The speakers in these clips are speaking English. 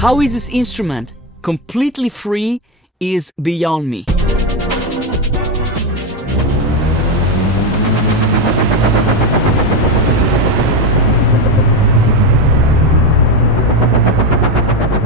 How is this instrument completely free is beyond me.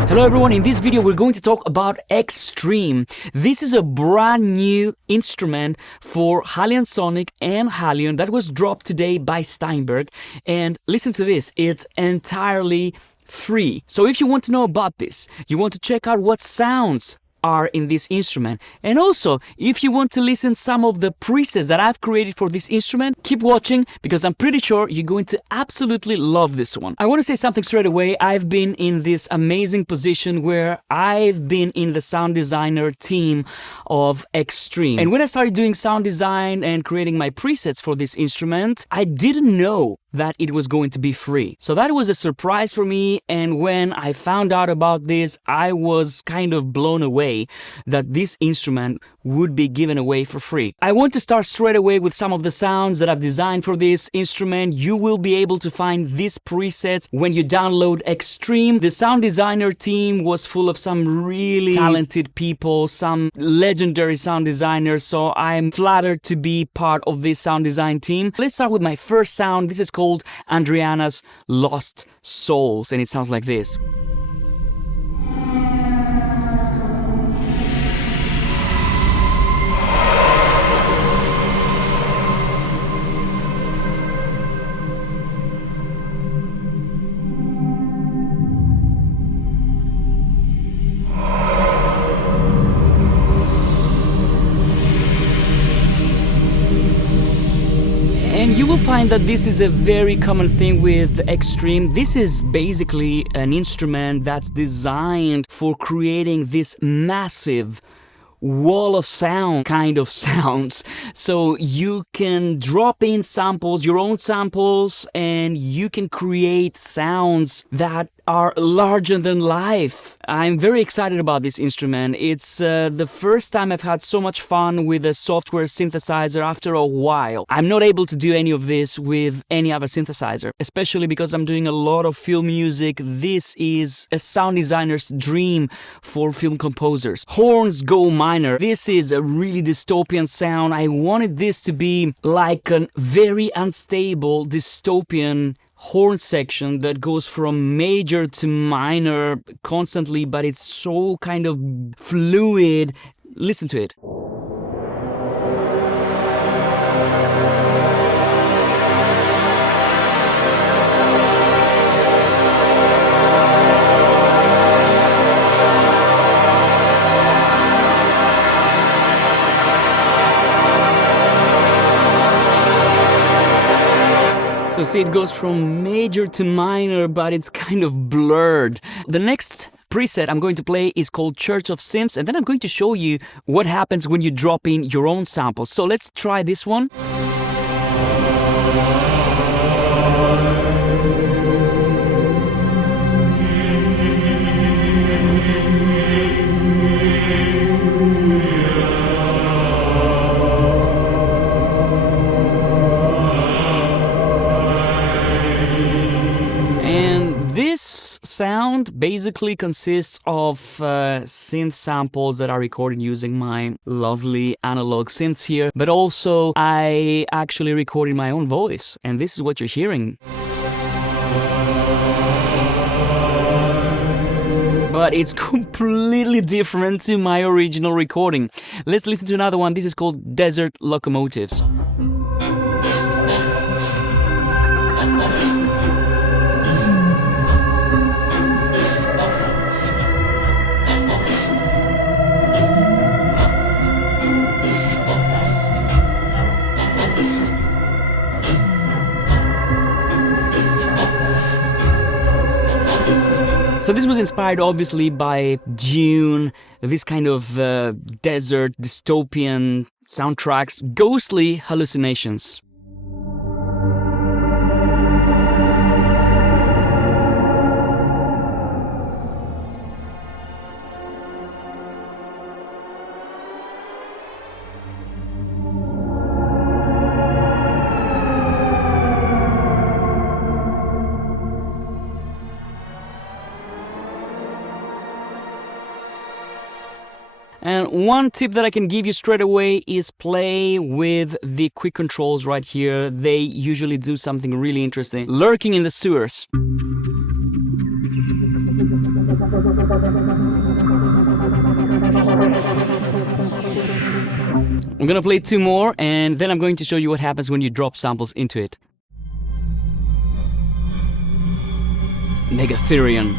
Hello everyone, in this video we're going to talk about Extreme. This is a brand new instrument for Halion Sonic and Halion that was dropped today by Steinberg. And listen to this, it's entirely free. So if you want to know about this, you want to check out what sounds are in this instrument, and also if you want to listen some of the presets that I've created for this instrument, keep watching because I'm pretty sure you're going to absolutely love this one. I want to say something straight away. I've been in this amazing position where I've been in the sound designer team of Extreme, and when I started doing sound design and creating my presets for this instrument, I didn't know that it was going to be free. So that was a surprise for me, and when I found out about this, I was kind of blown away that this instrument would be given away for free. I want to start straight away with some of the sounds that I've designed for this instrument. You will be able to find these presets when you download Extreme. The sound designer team was full of some really talented people, some legendary sound designers, so I'm flattered to be part of this sound design team. Let's start with my first sound. This is called Andriana's Lost Souls, and it sounds like this. And you will find that this is a very common thing with Extreme. This is basically an instrument that's designed for creating this massive wall of sound kind of sounds. So you can drop in samples, your own samples, and you can create sounds that are larger than life. I'm very excited about this instrument. It's the first time I've had so much fun with a software synthesizer after a while. I'm not able to do any of this with any other synthesizer, especially because I'm doing a lot of film music. This is a sound designer's dream for film composers. Horns go minor. This is a really dystopian sound. I wanted this to be like a very unstable dystopian horn section that goes from major to minor constantly, but it's so kind of fluid. Listen to it. So see, it goes from major to minor, but it's kind of blurred. The next preset I'm going to play is called Church of Synths, and then I'm going to show you what happens when you drop in your own samples. So let's try this one. This sound basically consists of synth samples that are recorded using my lovely analog synths here, but also I actually recorded my own voice, and this is what you're hearing. But it's completely different to my original recording. Let's listen to another one. This is called Desert Locomotives. So this was inspired obviously by Dune, this kind of desert dystopian soundtracks, ghostly hallucinations. And one tip that I can give you straight away is play with the quick controls right here. They usually do something really interesting. Lurking in the sewers. I'm gonna play 2 more, and then I'm going to show you what happens when you drop samples into it. Megatherion.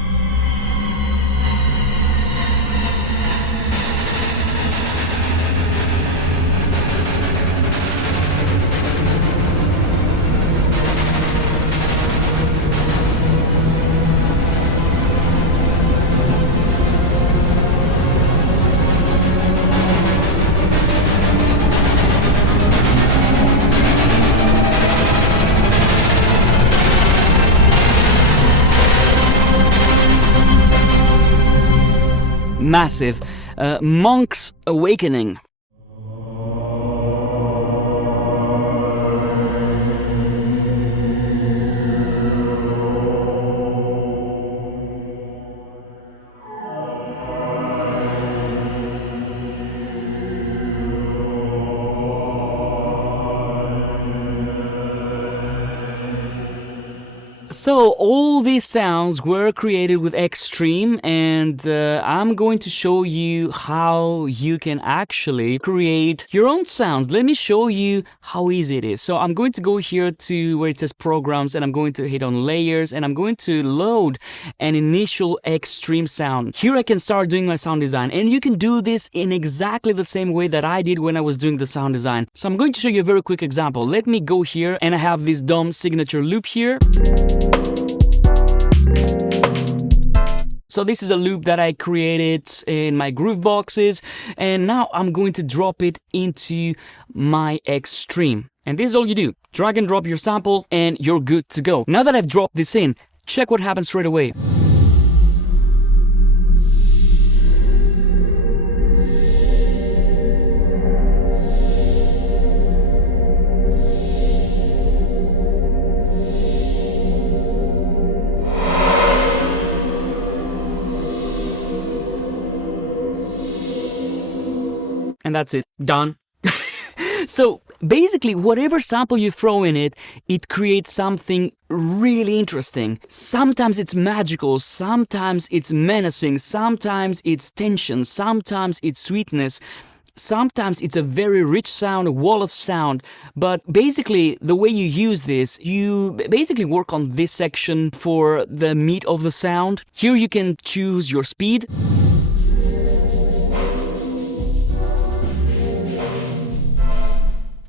Massive. Monk's Awakening. So all these sounds were created with Xtreme, and I'm going to show you how you can actually create your own sounds. Let me show you how easy it is. So I'm going to go here to where it says programs, and I'm going to hit on layers, and I'm going to load an initial Xtreme sound. Here I can start doing my sound design, and you can do this in exactly the same way that I did when I was doing the sound design. So I'm going to show you a very quick example. Let me go here, and I have this DOM signature loop here. So this is a loop that I created in my groove boxes, and now I'm going to drop it into my Xtreme. And this is all you do. Drag and drop your sample and you're good to go. Now that I've dropped this in, check what happens straight away. And that's it. Done. So basically, whatever sample you throw in it, it creates something really interesting. Sometimes it's magical, sometimes it's menacing, sometimes it's tension, sometimes it's sweetness. Sometimes it's a very rich sound, a wall of sound, but basically the way you use this, you basically work on this section for the meat of the sound. Here you can choose your speed.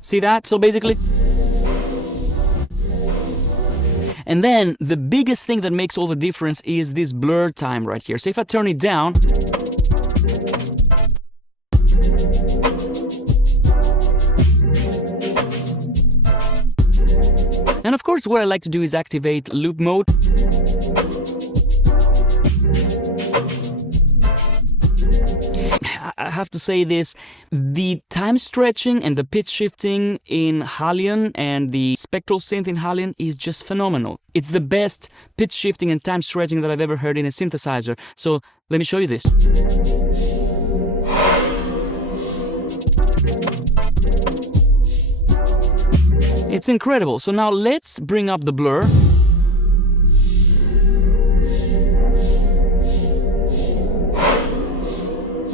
See that? So basically... And then the biggest thing that makes all the difference is this blur time right here. So if I turn it down... And of course what I like to do is activate loop mode. I have to say this, the time stretching and the pitch shifting in Halion and the spectral synth in Halion is just phenomenal. It's the best pitch shifting and time stretching that I've ever heard in a synthesizer. So let me show you this. It's incredible. So now let's bring up the blur.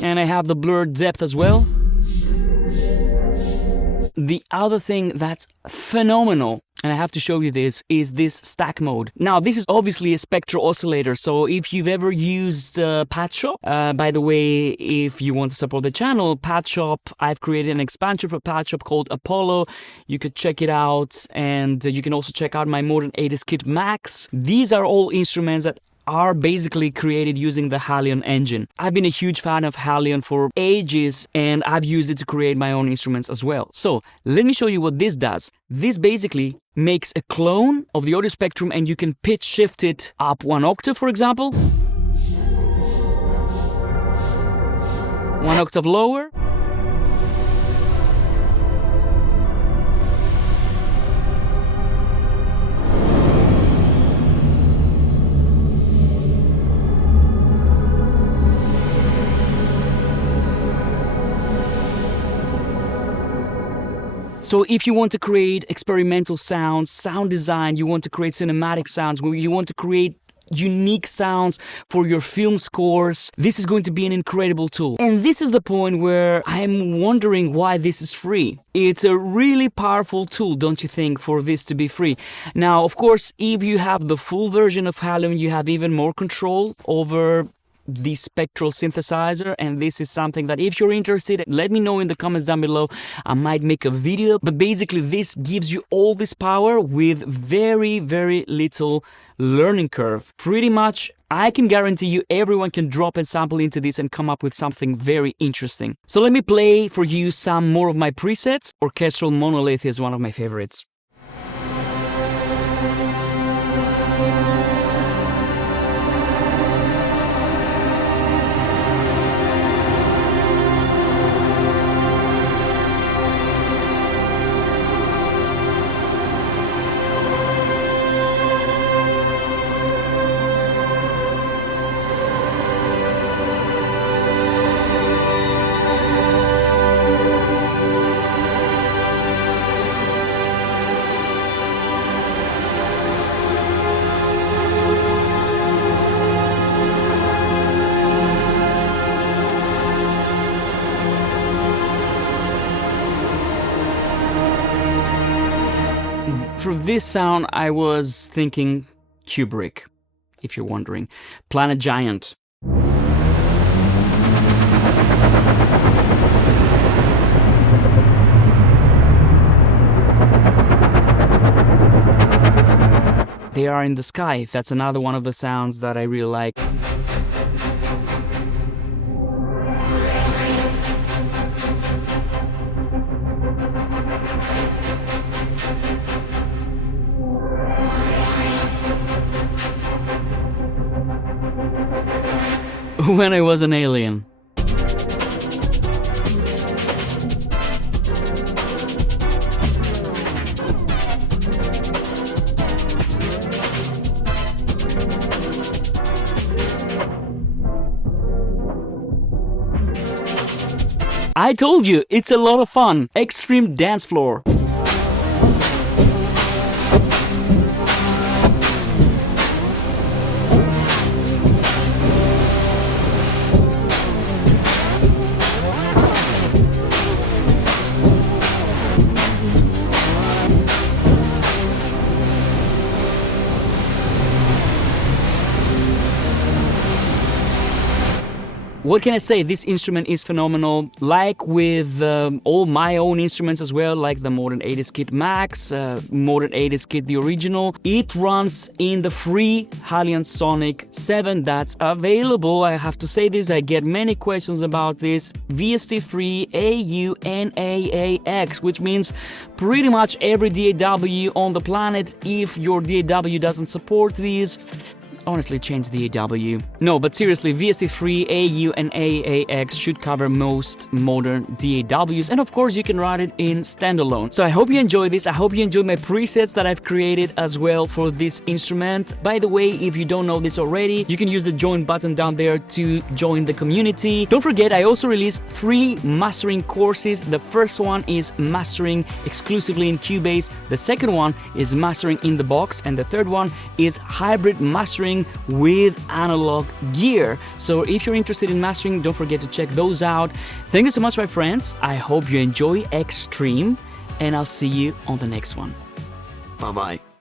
And I have the blur depth as well. The other thing that's phenomenal, and I have to show you this, is this stack mode. Now, this is obviously a spectral oscillator, so if you've ever used PatchShop, by the way, if you want to support the channel, PatchShop, I've created an expansion for PatchShop called Apollo. You could check it out, and you can also check out my Modern 80s Kit Max. These are all instruments that are basically created using the Halion engine. I've been a huge fan of Halion for ages, and I've used it to create my own instruments as well. So let me show you what this does. This basically makes a clone of the audio spectrum, and you can pitch shift it up 1 octave, for example. 1 octave lower. So if you want to create experimental sounds, sound design, you want to create cinematic sounds, you want to create unique sounds for your film scores, this is going to be an incredible tool. And this is the point where I'm wondering why this is free. It's a really powerful tool, don't you think, for this to be free? Now, of course, if you have the full version of Halion, you have even more control over the spectral synthesizer, and this is something that if you're interested, let me know in the comments down below. I might make a video, but basically this gives you all this power with very little learning curve. Pretty much, I can guarantee you everyone can drop and sample into this and come up with something very interesting. So let me play for you some more of my presets. Orchestral Monolith is one of my favorites. For this sound, I was thinking Kubrick, if you're wondering. Planet Giant. They Are in the Sky. That's another one of the sounds that I really like. When I Was an Alien. I told you, it's a lot of fun. Extreme Dance Floor. What can I say? This instrument is phenomenal. Like with all my own instruments as well, like the Modern 80s Kit Max, Modern 80s Kit the original. It runs in the free Halion Sonic 7 that's available. I have to say this, I get many questions about this. VST3 AUNAAX, which means pretty much every DAW on the planet. If your DAW doesn't support these, honestly, change DAW. No, but seriously, VST3, AU and AAX should cover most modern DAWs, and of course you can run it in standalone. So I hope you enjoy this. I hope you enjoy my presets that I've created as well for this instrument. By the way, if you don't know this already, you can use the join button down there to join the community. Don't forget, I also released 3 mastering courses. The first one is mastering exclusively in Cubase, the second one is mastering in the box, and the third one is hybrid mastering with analog gear. So if you're interested in mastering, don't forget to check those out. Thank you so much, my friends. I hope you enjoy Extreme, and I'll see you on the next one. Bye-bye.